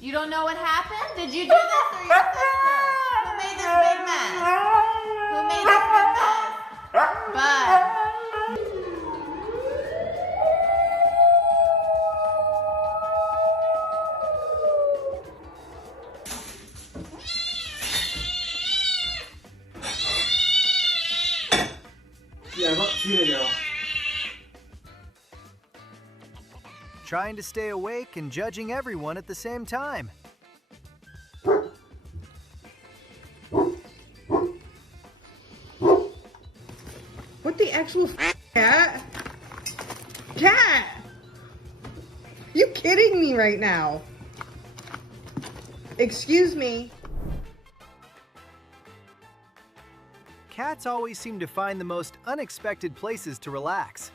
You don't know what happened? Did you do this or your sister? Who made this big mess? Who made this big mess? Bud. Trying to stay awake and judging everyone at the same time. What the actual cat? Cat! You kidding me right now? Excuse me. Cats always seem to find the most unexpected places to relax.